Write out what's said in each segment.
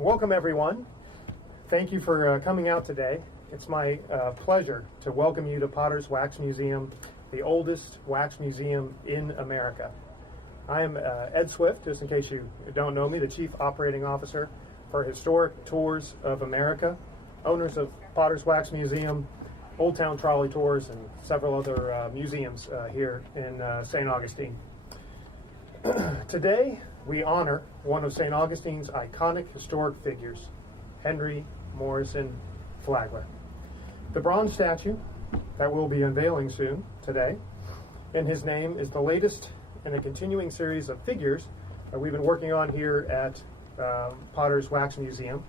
Welcome, everyone. Thank you for coming out today. It's my pleasure to welcome you to Potter's Wax Museum, the oldest wax museum in America. I am Ed Swift, just in case you don't know me, the Chief Operating Officer for Historic Tours of America, owners of Potter's Wax Museum, Old Town Trolley Tours, and several other museums here in St. Augustine. Today, we honor one of St. Augustine's iconic historic figures, Henry Morrison Flagler. The bronze statue that we'll be unveiling soon today in his name is the latest in a continuing series of figures that we've been working on here at Potter's Wax Museum,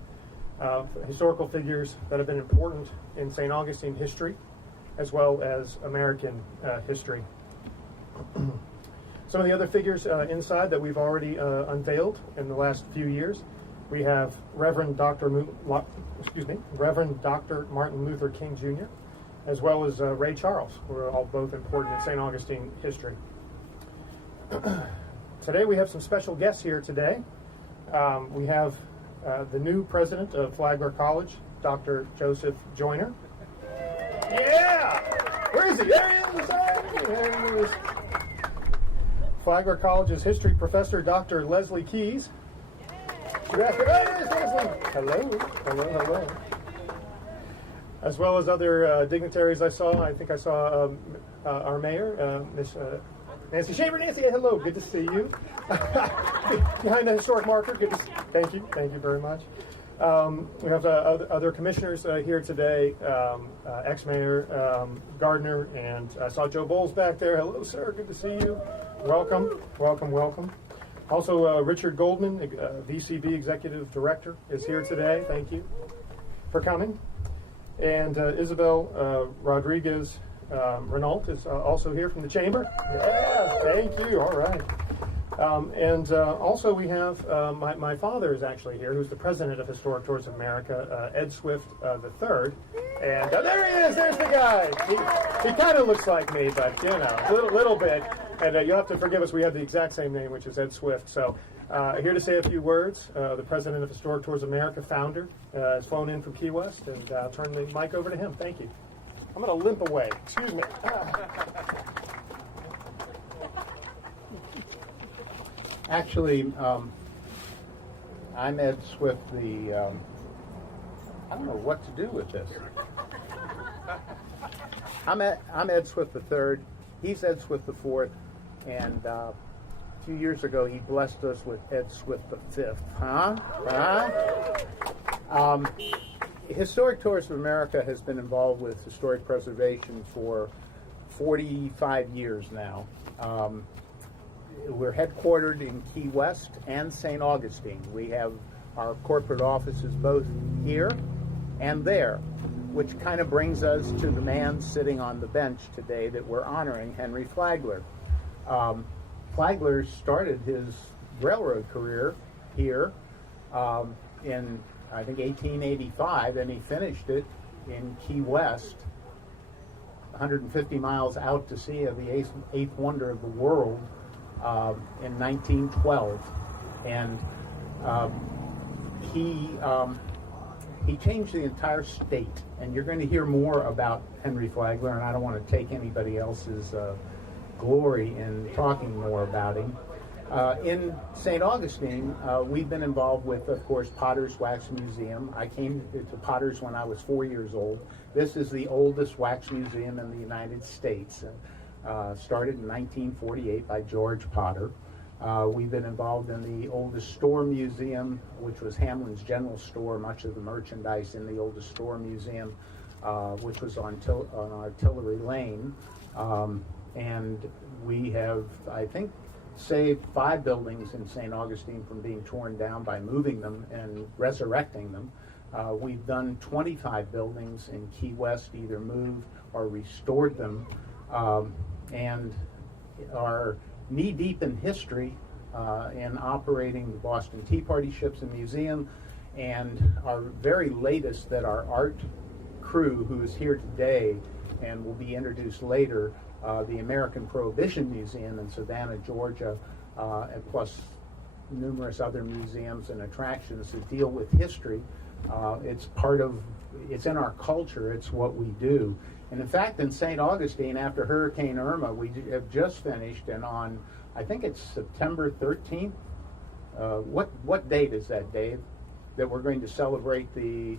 historical figures that have been important in St. Augustine history as well as American history. Some of the other figures inside that we've already unveiled in the last few years, we have Reverend Dr. Martin Luther King Jr., as well as Ray Charles, who are all both important in St. Augustine history. Today we have some special guests here today. We have the new president of Flagler College, Dr. Joseph Joyner. Yeah! Where is he? There he is! There he is. Flagler College's history professor, Dr. Leslie Keys. Hello. As well as other dignitaries I saw. I think I saw our mayor, Miss Nancy Shaver. Nancy, hello. Good to see you. Behind the historic marker. Good to see you. Thank you very much. We have other commissioners here today, ex-mayor Gardner, and I saw Joe Bowles back there. Hello, sir. Good to see you. Welcome. Also, Richard Goldman, VCB Executive Director, is here today. Thank you for coming. And Isabel Rodriguez Renault is also here from the Chamber. Yeah, thank you. All right. Also we have my father is actually here, who's the president of Historic Tours of America, Ed Swift III. And there he is. There's the guy. He kind of looks like me, but a little bit. And you'll have to forgive us. We have the exact same name, which is Ed Swift. So here to say a few words. The president of Historic Tours of America, founder, has flown in from Key West, and I'll turn the mic over to him. Thank you. I'm going to limp away. Excuse me. Actually, I'm Ed Swift. I don't know what to do with this. I'm Ed Swift III. He's Ed Swift IV. And a few years ago, he blessed us with Ed Swift V. Historic Tours of America has been involved with historic preservation for 45 years now. We're headquartered in Key West and St. Augustine. We have our corporate offices both here and there, which kind of brings us to the man sitting on the bench today that we're honoring, Henry Flagler. Flagler started his railroad career here in, I think, 1885, and he finished it in Key West, 150 miles out to sea of the eighth wonder of the world, in 1912. And he changed the entire state. And you're going to hear more about Henry Flagler, and I don't want to take anybody else's glory in talking more about him. In St. Augustine, we've been involved with, of course, Potter's Wax Museum. I came to Potter's when I was 4 years old. This is the oldest wax museum in the United States. Started in 1948 by George Potter. We've been involved in the oldest store museum, which was Hamlin's General Store. Much of the merchandise in the oldest store museum, which was on Artillery Lane. And we have, I think, saved 5 buildings in St. Augustine from being torn down by moving them and resurrecting them. We've done 25 buildings in Key West, either moved or restored them, and are knee-deep in history in operating the Boston Tea Party ships and museum, and our very latest that our art crew, who is here today and will be introduced later, the American Prohibition Museum in Savannah, Georgia, and plus numerous other museums and attractions that deal with history. It's in our culture, it's what we do. And in fact, in St. Augustine, after Hurricane Irma, we have just finished, and on, I think it's September 13th. What date is that, Dave? That we're going to celebrate the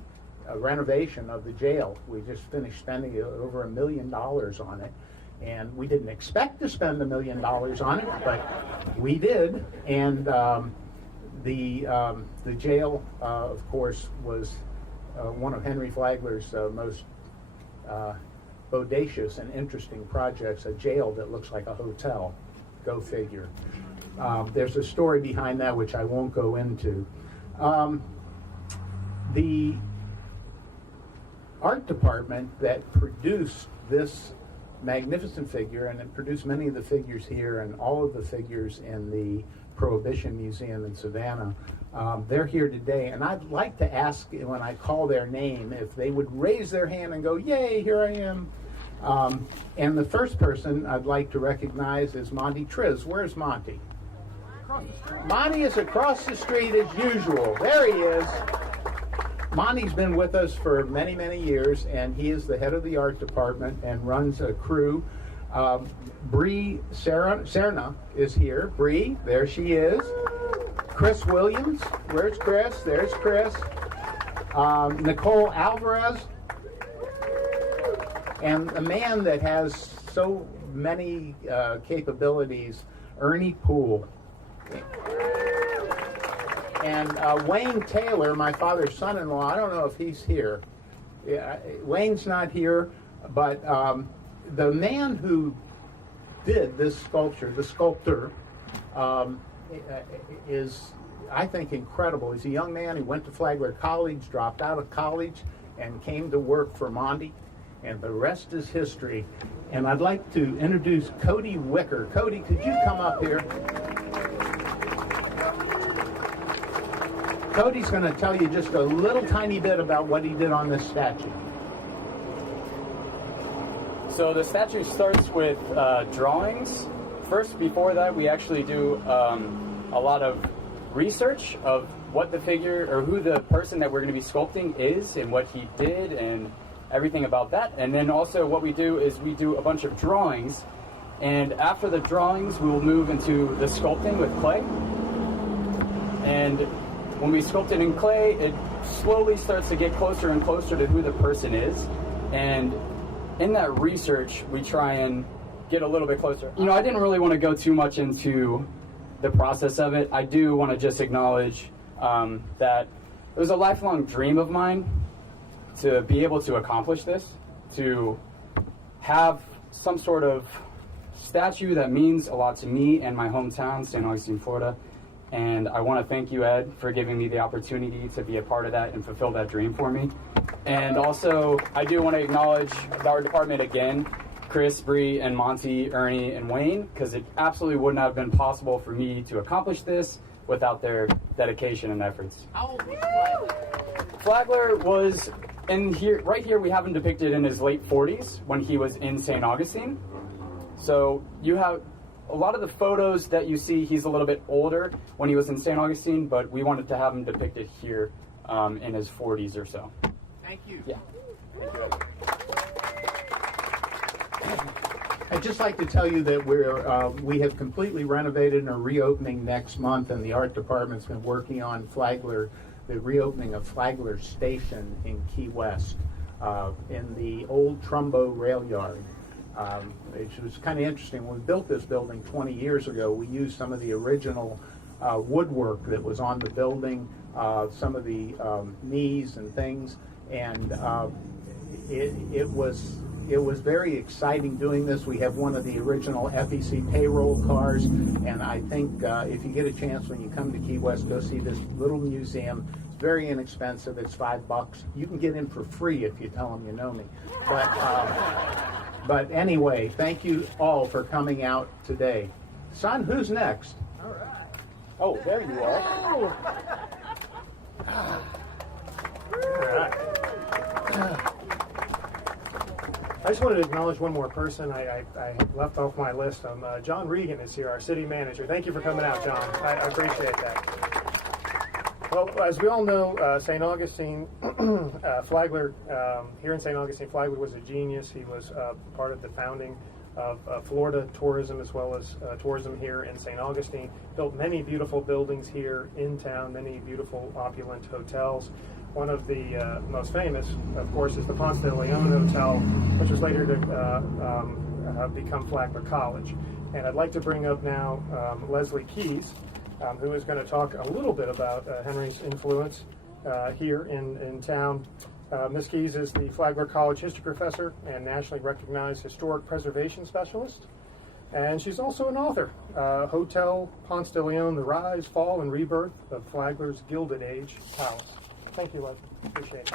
renovation of the jail. We just finished spending over $1 million on it. And we didn't expect to spend $1 million on it, but we did. And the jail, of course, was one of Henry Flagler's most bodacious and interesting projects, a jail that looks like a hotel. Go figure. There's a story behind that which I won't go into. The art department that produced this magnificent figure, and it produced many of the figures here and all of the figures in the Prohibition Museum in Savannah, they're here today, and I'd like to ask, when I call their name, if they would raise their hand and go, "Yay, here I am." And the first person I'd like to recognize is Monty Triz. Where's Monty? Monty is across the street as usual. There he is. Monty's been with us for many, many years, and he is the head of the art department and runs a crew. Bree Serna is here. Bree, there she is. Chris Williams, where's Chris? There's Chris. Nicole Alvarez, and a man that has so many capabilities, Ernie Poole. And Wayne Taylor, my father's son-in-law, I don't know if he's here. Yeah, Wayne's not here, but the man who did this sculpture, the sculptor, is, I think, incredible. He's a young man. He went to Flagler College, dropped out of college, and came to work for Monty. And the rest is history. And I'd like to introduce Cody Wicker. Cody, could you come up here? Cody's going to tell you just a little tiny bit about what he did on this statue. So the statue starts with drawings. First, before that, we actually do a lot of research of what the figure, or who the person that we're going to be sculpting is, and what he did, and everything about that. And then also what we do is we do a bunch of drawings, and after the drawings, we will move into the sculpting with clay. And when we sculpt it in clay, it slowly starts to get closer and closer to who the person is. And in that research, we try and get a little bit closer. You know, I didn't really want to go too much into the process of it. I do want to just acknowledge that it was a lifelong dream of mine to be able to accomplish this, to have some sort of statue that means a lot to me and my hometown, St. Augustine, Florida. And I want to thank you, Ed, for giving me the opportunity to be a part of that and fulfill that dream for me. And also, I do want to acknowledge our department again, Chris, Bree, and Monty, Ernie, and Wayne, because it absolutely would not have been possible for me to accomplish this without their dedication and efforts. How old was Flagler? Flagler was in here, right here we have him depicted in his late 40s when he was in St. Augustine. So you have a lot of the photos that you see, he's a little bit older when he was in St. Augustine, but we wanted to have him depicted here in his 40s or so. Thank you. Yeah. Thank you. I'd just like to tell you that we have completely renovated and are reopening next month, and the art department's been working on Flagler, the reopening of Flagler Station in Key West, in the old Trumbo rail yard. It was kind of interesting. When we built this building 20 years ago, we used some of the original woodwork that was on the building, some of the knees and things, and it was very exciting doing this. We have one of the original FEC payroll cars, and I think if you get a chance when you come to Key West, go see this little museum. It's very inexpensive. It's $5. You can get in for free if you tell them you know me. But anyway, thank you all for coming out today. Son, who's next? All right. Oh, there you are. All right. I just wanted to acknowledge one more person I left off my list. John Regan is here, our city manager. Thank you for coming out, John. I appreciate that. Well, as we all know, St. Augustine Flagler, here in St. Augustine, Flagler was a genius. He was part of the founding of Florida tourism as well as tourism here in St. Augustine. Built many beautiful buildings here in town, many beautiful opulent hotels. One of the most famous, of course, is the Ponce de Leon Hotel, which was later to become Flagler College. And I'd like to bring up now Leslie Keyes, who is going to talk a little bit about Henry's influence here in town. Ms. Keyes is the Flagler College history professor and nationally recognized historic preservation specialist. And she's also an author. Hotel Ponce de Leon, The Rise, Fall, and Rebirth of Flagler's Gilded Age Palace. Thank you, Leslie. Appreciate it.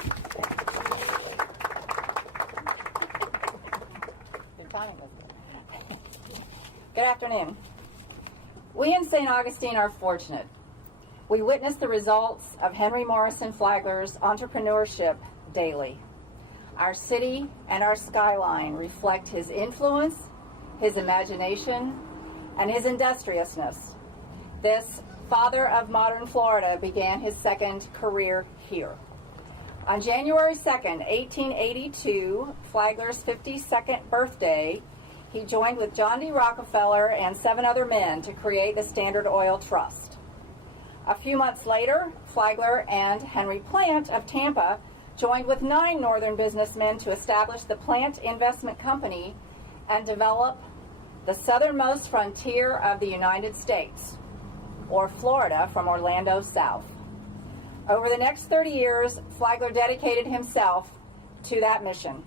Good timing, Leslie. Good afternoon. We in St. Augustine are fortunate. We witness the results of Henry Morrison Flagler's entrepreneurship daily. Our city and our skyline reflect his influence, his imagination, and his industriousness. This father of modern Florida began his second career here. On January 2nd, 1882, Flagler's 52nd birthday, he joined with John D. Rockefeller and 7 other men to create the Standard Oil Trust. A few months later, Flagler and Henry Plant of Tampa joined with 9 northern businessmen to establish the Plant Investment Company and develop the southernmost frontier of the United States, or Florida from Orlando south. Over the next 30 years, Flagler dedicated himself to that mission.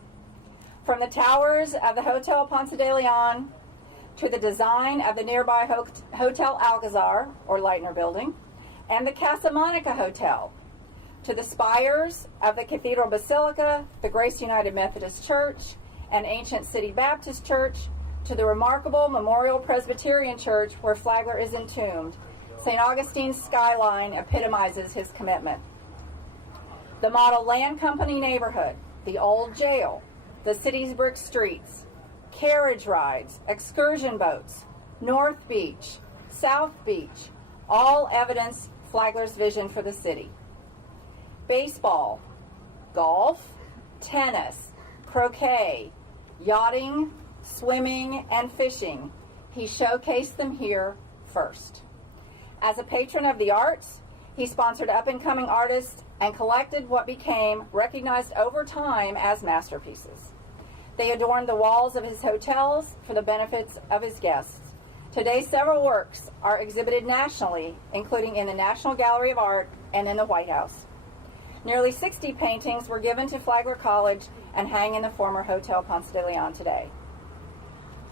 From the towers of the Hotel Ponce de Leon to the design of the nearby Hotel Alcazar, or Leitner Building, and the Casa Monica Hotel, to the spires of the Cathedral Basilica, the Grace United Methodist Church, and Ancient City Baptist Church, to the remarkable Memorial Presbyterian Church where Flagler is entombed, St. Augustine's skyline epitomizes his commitment. The model land company neighborhood, the old jail, the city's brick streets, carriage rides, excursion boats, North Beach, South Beach, all evidence Flagler's vision for the city. Baseball, golf, tennis, croquet, yachting, swimming, and fishing, he showcased them here first. As a patron of the arts, he sponsored up-and-coming artists and collected what became recognized over time as masterpieces. They adorned the walls of his hotels for the benefits of his guests. Today, several works are exhibited nationally, including in the National Gallery of Art and in the White House. Nearly 60 paintings were given to Flagler College and hang in the former Hotel Ponce de Leon today.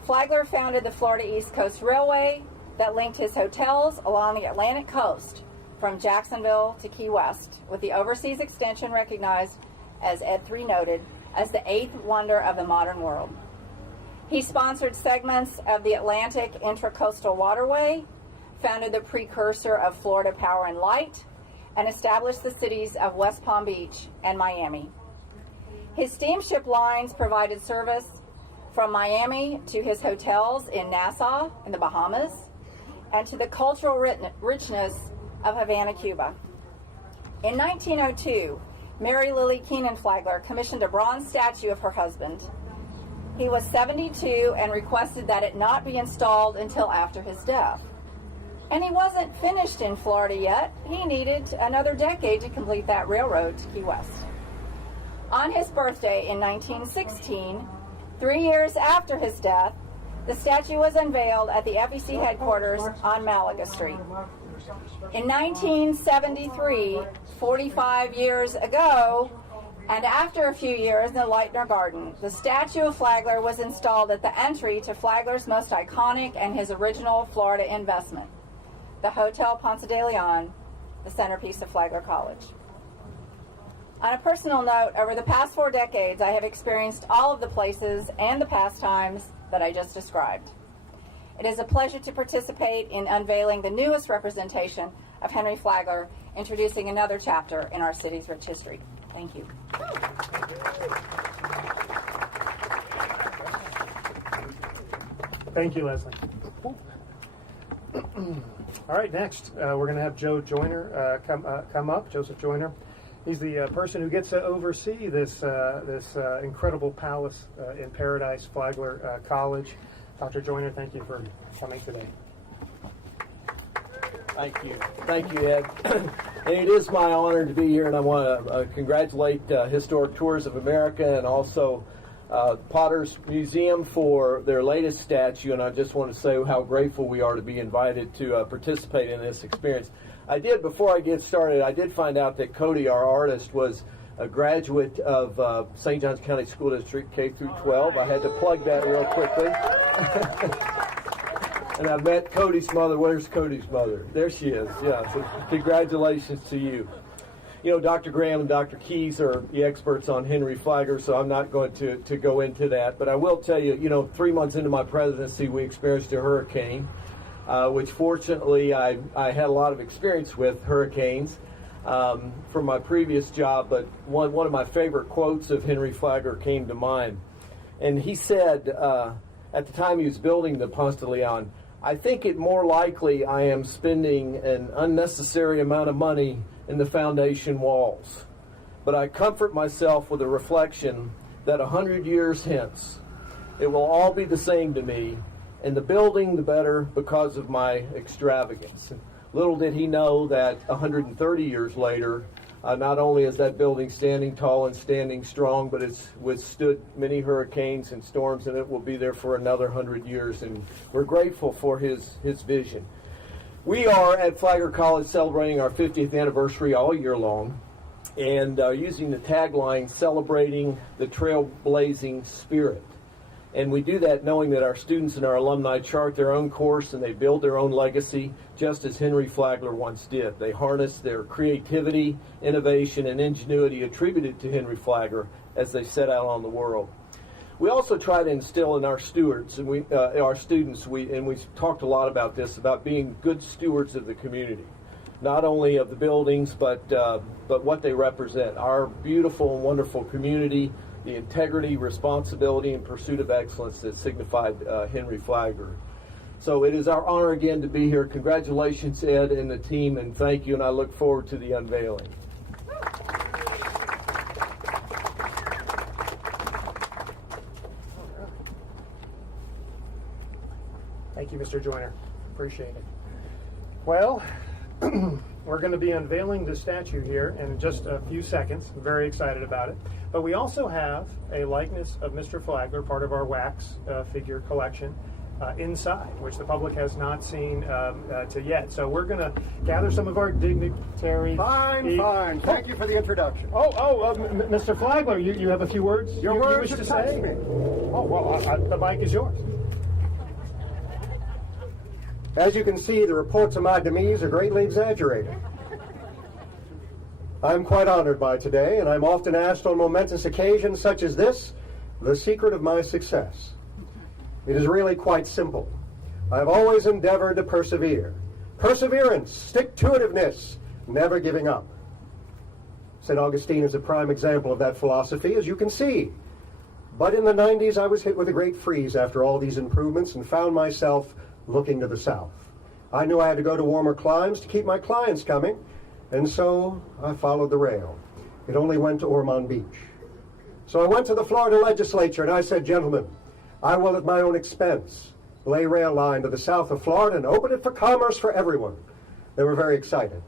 Flagler founded the Florida East Coast Railway that linked his hotels along the Atlantic coast from Jacksonville to Key West, with the overseas extension recognized, as Ed 3 noted, as the 8th wonder of the modern world. He sponsored segments of the Atlantic Intracoastal Waterway, founded the precursor of Florida Power and Light, and established the cities of West Palm Beach and Miami. His steamship lines provided service from Miami to his hotels in Nassau in the Bahamas, and to the cultural richness of Havana, Cuba. In 1902, Mary Lily Keenan Flagler commissioned a bronze statue of her husband. He was 72 and requested that it not be installed until after his death. And he wasn't finished in Florida yet. He needed another decade to complete that railroad to Key West. On his birthday in 1916, 3 years after his death, the statue was unveiled at the FEC headquarters on Malaga Street. In 1973, 45 years ago, and after a few years in the Leitner Garden, the statue of Flagler was installed at the entry to Flagler's most iconic and his original Florida investment, the Hotel Ponce de Leon, the centerpiece of Flagler College. On a personal note, over the past 4 decades, I have experienced all of the places and the pastimes that I just described. It is a pleasure to participate in unveiling the newest representation of Henry Flagler, introducing another chapter in our city's rich history. Thank you. Thank you, Leslie. All right, next we're going to have Joe Joyner come up. Joseph Joyner. He's the person who gets to oversee this incredible palace in Paradise, Flagler College. Dr. Joyner, thank you for coming today. Thank you, Ed. And it is my honor to be here, and I want to congratulate Historic Tours of America and also Potter's Museum for their latest statue, and I just want to say how grateful we are to be invited to participate in this experience. Before I get started, I did find out that Cody, our artist, was a graduate of St. Johns County School District K through 12. I had to plug that real quickly. And I met Cody's mother. Where's Cody's mother? There she is. Yeah, so congratulations to you. You know, Dr. Graham and Dr. Keyes are the experts on Henry Flagler, so I'm not going to go into that. But I will tell you, 3 months into my presidency, we experienced a hurricane, which fortunately I had a lot of experience with hurricanes from my previous job. But one of my favorite quotes of Henry Flagler came to mind. And he said, at the time he was building the Ponce de Leon, "I think it more likely I am spending an unnecessary amount of money in the foundation walls. But I comfort myself with a reflection that 100 years hence, it will all be the same to me, and the building the better because of my extravagance." Little did he know that 130 years later, not only is that building standing tall and standing strong, but it's withstood many hurricanes and storms, and it will be there for another 100 years, and we're grateful for his vision. We are at Flagler College celebrating our 50th anniversary all year long, and using the tagline, "Celebrating the Trailblazing Spirit." And we do that knowing that our students and our alumni chart their own course and they build their own legacy, just as Henry Flagler once did. They harness their creativity, innovation, and ingenuity attributed to Henry Flagler as they set out on the world. We also try to instill in our students, and we've talked a lot about this, about being good stewards of the community, not only of the buildings, but what they represent. Our beautiful and wonderful community, the integrity, responsibility, and pursuit of excellence that signified Henry Flagler. So it is our honor again to be here. Congratulations, Ed and the team, and thank you, and I look forward to the unveiling. Thank you, Mr. Joyner. Appreciate it. Well, we're going to be unveiling the statue here in just a few seconds. I'm very excited about it. But we also have a likeness of Mr. Flagler, part of our wax figure collection, inside, which the public has not seen to yet. So we're going to gather some of our dignitaries. Fine. Thank you for the introduction. Mr. Flagler, you have a few words Your you words wish to have touched say? me. Oh, well, the mic is yours. As you can see, the reports of my demise are greatly exaggerated. I'm quite honored by today, and I'm often asked on momentous occasions such as this, the secret of my success. It is really quite simple. I've always endeavored to persevere. Perseverance, stick-to-itiveness, never giving up. St. Augustine is a prime example of that philosophy, as you can see. But in the 90s, I was hit with a great freeze after all these improvements and found myself looking to the south. I knew I had to go to warmer climes to keep my clients coming, and so I followed the rail. It only went to Ormond Beach. So I went to the Florida legislature and I said, "Gentlemen, I will at my own expense lay rail line to the south of Florida and open it for commerce for everyone." They were very excited.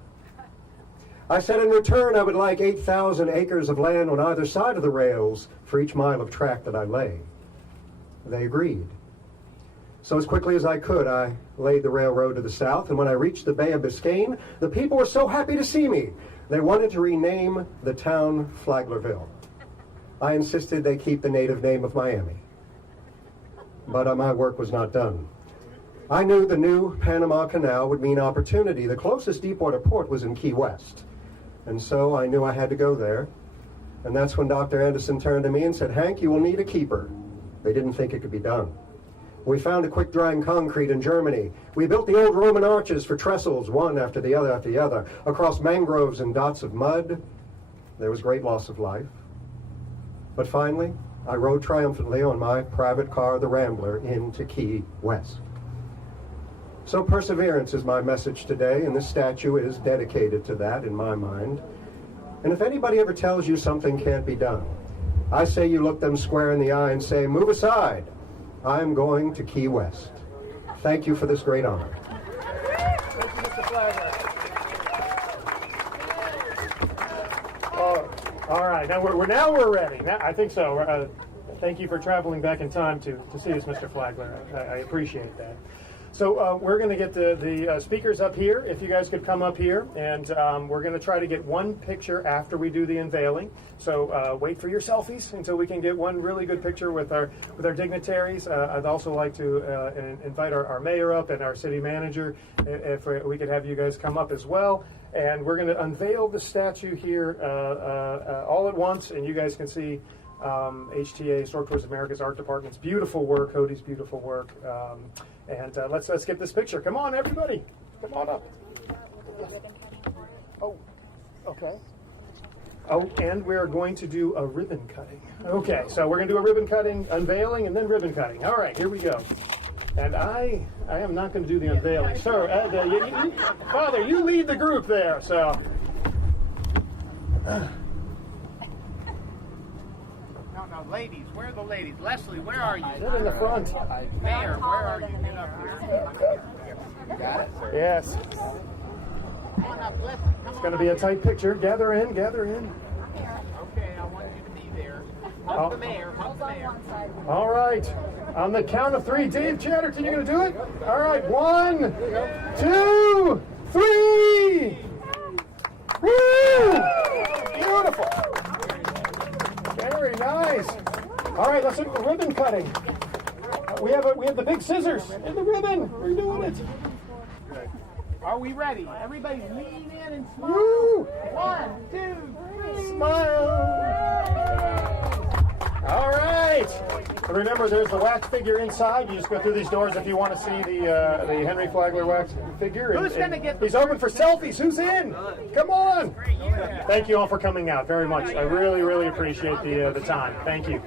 I said in return I would like 8,000 acres of land on either side of the rails for each mile of track that I lay. They agreed. So as quickly as I could, I laid the railroad to the south, and when I reached the Bay of Biscayne, the people were so happy to see me. They wanted to rename the town Flaglerville. I insisted they keep the native name of Miami. But my work was not done. I knew the new Panama Canal would mean opportunity. The closest deepwater port was in Key West. And so I knew I had to go there. And that's when Dr. Anderson turned to me and said, "Hank, you will need a keeper." They didn't think it could be done. We found a quick-drying concrete in Germany. We built the old Roman arches for trestles, one after the other, across mangroves and dots of mud. There was great loss of life. But finally, I rode triumphantly on my private car, the Rambler, into Key West. So perseverance is my message today, and this statue is dedicated to that in my mind. And if anybody ever tells you something can't be done, I say you look them square in the eye and say, move aside. I'm going to Key West. Thank you for this great honor. Thank you, Mr. Flagler. All right, now we're ready. Now, I think so. Thank you for traveling back in time to see us, Mr. Flagler. I appreciate that. So we're going to get the speakers up here. If you guys could come up here, and we're going to try to get one picture after we do the unveiling. So wait for your selfies until we can get one really good picture with our dignitaries. I'd also like to invite our mayor up and our city manager, if we could have you guys come up as well. And we're going to unveil the statue here all at once, and you guys can see HTA, Historic Tours of America's Art Department's beautiful work, Cody's beautiful work. And let's get this picture. Come on, everybody. Come on up. Oh, okay. Oh, and we're going to do a ribbon cutting. Okay, so we're going to do a ribbon cutting, unveiling, and then ribbon cutting. All right, here we go. And I am not going to do the unveiling. So, Father, you lead the group there. So. No, ladies, where are the ladies? Leslie, where are you? Sit in the front. Mayor, where are you? Get up here. You got it? Yes. Come on up, Leslie. It's going to be a tight picture. Gather in, gather in. Okay, I want you to be there. Hug the mayor, hug the mayor. All right. On the count of three. Dave Chatterton, you going to do it? All right. 1, 2, 3. Woo! Beautiful. Very nice. All right, let's do the ribbon cutting. We have the big scissors and the ribbon. We're doing it. Are we ready? Everybody lean in and smile. Woo! 1, 2, 3. Smile. All right. So remember, there's the wax figure inside. You just go through these doors if you want to see the Henry Flagler wax figure. Who's going to get the He's open for selfies. Who's in? Come on. Thank you all for coming out very much. I really, really appreciate the time. Thank you.